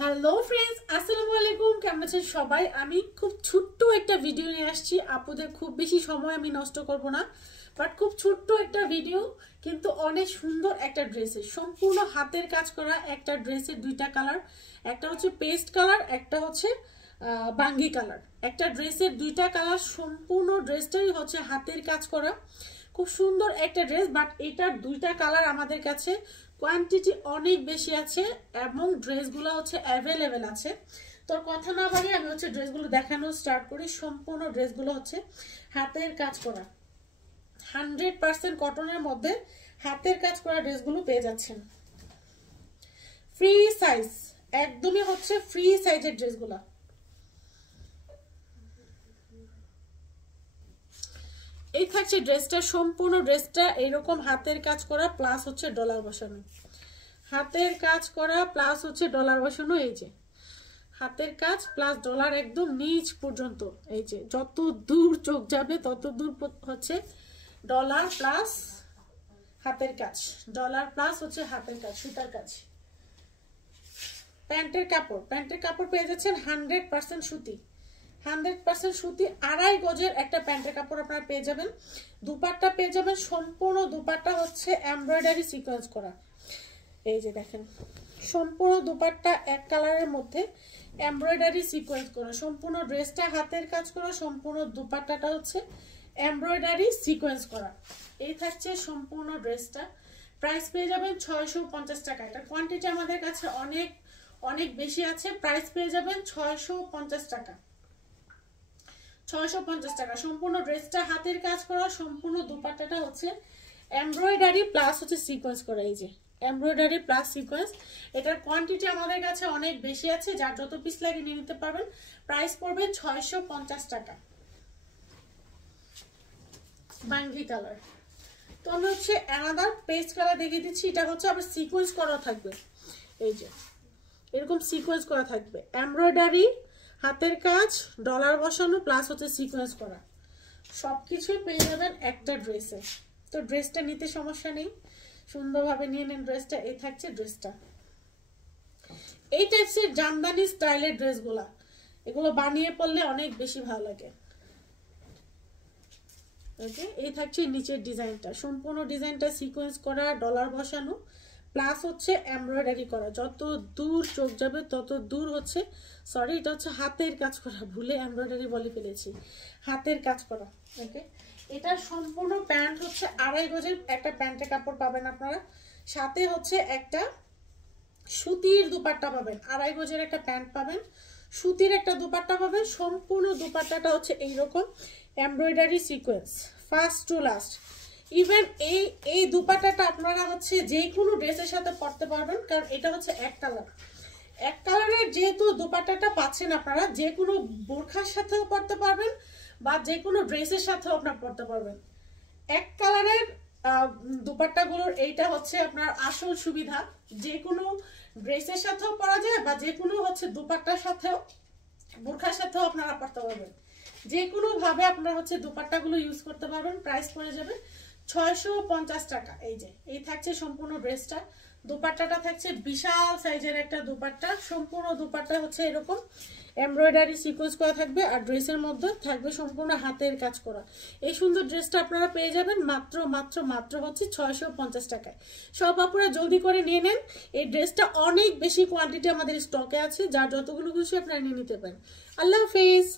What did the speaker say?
Hello friends, আসসালামু আলাইকুম। কেমন আছেন সবাই? আমি খুব ছোট্ট একটা ভিডিও নিয়ে আসছি। আপুদের খুব বেশি সময় আমি নষ্ট করব না, বাট খুব ছোট্ট একটা ভিডিও, কিন্তু অনেক সুন্দর একটা ড্রেসের সম্পূর্ণ হাতের কাজ করা একটা ড্রেসের দুইটা কালার, একটা হচ্ছে পেস্ট কালার, একটা হচ্ছে বাঙ্গি কালার। একটা ড্রেসের দুইটা কালার, সম্পূর্ণ ড্রেসটাই হচ্ছে হাতের কাজ করা। খুব সুন্দর একটা ড্রেস, বাট এটার দুইটা কালার আমাদের কাছে কোয়ান্টিটি অনেক বেশি আছে এবং ড্রেসগুলো হচ্ছে অ্যাভেলেবেল আছে। তোর কথা না বাড়িয়ে আমি হচ্ছে ড্রেসগুলো দেখানো স্টার্ট করি। সম্পূর্ণ ড্রেসগুলো হচ্ছে হাতের কাজ করা, 100% কটনের মধ্যে হাতের কাজ করা ড্রেসগুলো পেয়ে যাচ্ছেন। ফ্রি সাইজ, একদমই হচ্ছে ফ্রি সাইজের ড্রেসগুলো। এই থাকছে ড্রেসটা, সম্পূর্ণ ড্রেসটা এইরকম হাতের কাজ করা প্লাস হচ্ছে ডলার বসানো, হাতের কাজ করা প্লাস হচ্ছে ডলার বসানো। এই যে হাতের কাজ প্লাস ডলার একদম নিচ পর্যন্ত, এই যে যত দূর চোখ যাবে তত দূর হচ্ছে ডলার প্লাস হাতের কাজ, ডলার প্লাস হচ্ছে হাতের কাজ, সুতার কাজ। প্যান্টের কাপড় পেয়ে যাচ্ছেন 100% সুতি, 100% সুতি। 2.5 গজের একটা প্যান্টের কাপড় আপনারা পেয়ে যাবেন। দুপাট্টা পেয়ে যাবেন, সম্পূর্ণ দুপাট্টা হচ্ছে এমব্রয়ডারি সিকোয়েন্স করা। এই যে দেখেন, সম্পূর্ণ দুপাট্টা এক কালারের মধ্যে এমব্রয়ডারি সিকোয়েন্স করা, সম্পূর্ণ ড্রেসটা হাতের কাজ করা, সম্পূর্ণ দুপাট্টাটা হচ্ছে এমব্রয়ডারি সিকোয়েন্স করা। এই থাকছে সম্পূর্ণ ড্রেসটা। প্রাইস পেয়ে যাবেন 650 টাকা। এটা কোয়ান্টিটি আমাদের কাছে অনেক অনেক বেশি আছে। প্রাইস পেয়ে যাবেন 650 টাকা, 650 টাকা। সম্পূর্ণ ড্রেসটা হাতের কাজ করা, সম্পূর্ণ দুপাট্টাটা হচ্ছে এমব্রয়ডারি প্লাস হচ্ছে সিকোয়েন্স করা। এই যে এমব্রয়ডারি প্লাস সিকোয়েন্স, এটার কোয়ান্টিটি আমাদের কাছে অনেক বেশি আছে, যার যত পিস লাগে নিয়ে নিতে পারবেন। প্রাইস পড়বে 650 টাকা। বাঙ্গি কালার, তো আমি হচ্ছে অ্যানাদার পেস্ট কালার দেখিয়ে দিচ্ছি। এটা হচ্ছে আবার সিকোয়েন্স করা থাকবে, এই যে এরকম সিকোয়েন্স করা থাকবে, এমব্রয়ডারি, হাতের কাজ, ডলার বসানো প্লাস হচ্ছে সিকোয়েন্স করা, সবকিছুই পেয়ে যাবেন একটা ড্রেসে। তো ড্রেসটা নিতে সমস্যা নেই, সুন্দরভাবে নিয়ে নেন ড্রেসটা। এই থাকছে ড্রেসটা। এই টাইপসের জামদানি স্টাইলের ড্রেসগুলা, এগুলো বানিয়ে পড়লে অনেক বেশি ভালো লাগে। ওকে, এই থাকছে নিচের ডিজাইনটা, সম্পূর্ণ ডিজাইনটা সিকোয়েন্স করা, ডলার বসানো প্লাস হচ্ছে এমব্রয়ডারি করা। যত দূর চোখ যাবে তত দূর হচ্ছে, সরি এটা হচ্ছে হাতের কাজ করা, ভুলে এমব্রয়ডারি বলে ফেলেছি, হাতের কাজ করা। ওকে, এটা সম্পূর্ণ প্যান্ট হচ্ছে 2.5 গজের একটা প্যান্টের কাপড় পাবেন আপনারা, সাথে হচ্ছে একটা সুতির দুপাট্টা পাবেন। 2.5 গজের একটা প্যান্ট পাবেন, সুতির একটা দুপাট্টা পাবেন। সম্পূর্ণ দুপাট্টাটা হচ্ছে এইরকম embroidery sequence first to last. Even এই দুপাট্টাটা আপনারা হচ্ছে যে কোনো ড্রেসের সাথে পরতে পারবেন, কারণ এটা হচ্ছে এক কালারের যেহেতু দুপাট্টাটা পাচ্ছেন আপনারা, যে কোনো বোরখার সাথেও পরতে পারবেন বা যে কোনো ড্রেসের সাথেও আপনারা পরতে পারবেন। এক কালারের দুপাট্টাগুলোর এইটা হচ্ছে আপনার আসল সুবিধা, যে কোনো ড্রেসের সাথেও পরা যায় বা যে কোনো হচ্ছে দুপাট্টার সাথেও, বোরখার সাথেও আপনারা পরতে পারবেন, যে কোনো ভাবে আপনারা হচ্ছে দুপাট্টাগুলো ইউজ করতে পারবেন। প্রাইস পড়ে যাবে 650 টাকা। এই যে এই থাকছে সম্পূর্ণ ড্রেসটা। দুপাট্টাটা থাকছে বিশাল সাইজের একটা দুপাট্টা, সম্পূর্ণ দুপাট্টা হচ্ছে এরকম এমব্রয়ডারি সিকোয়েন্স করা থাকবে, আর ড্রেসের মধ্যে থাকবে সম্পূর্ণ হাতের কাজ করা। এই সুন্দর ড্রেসটা আপনারা পেয়ে যাবেন মাত্র মাত্র মাত্র হচ্ছে 650 টাকায়। সব আপুরা জলদি করে নিয়ে নেন, এই ড্রেসটা অনেক বেশি কোয়ান্টিটি আমাদের স্টকে আছে, যার যতগুলো খুশি আপনারা নিয়ে নিতে পারেন। আল্লাহ হাফেজ।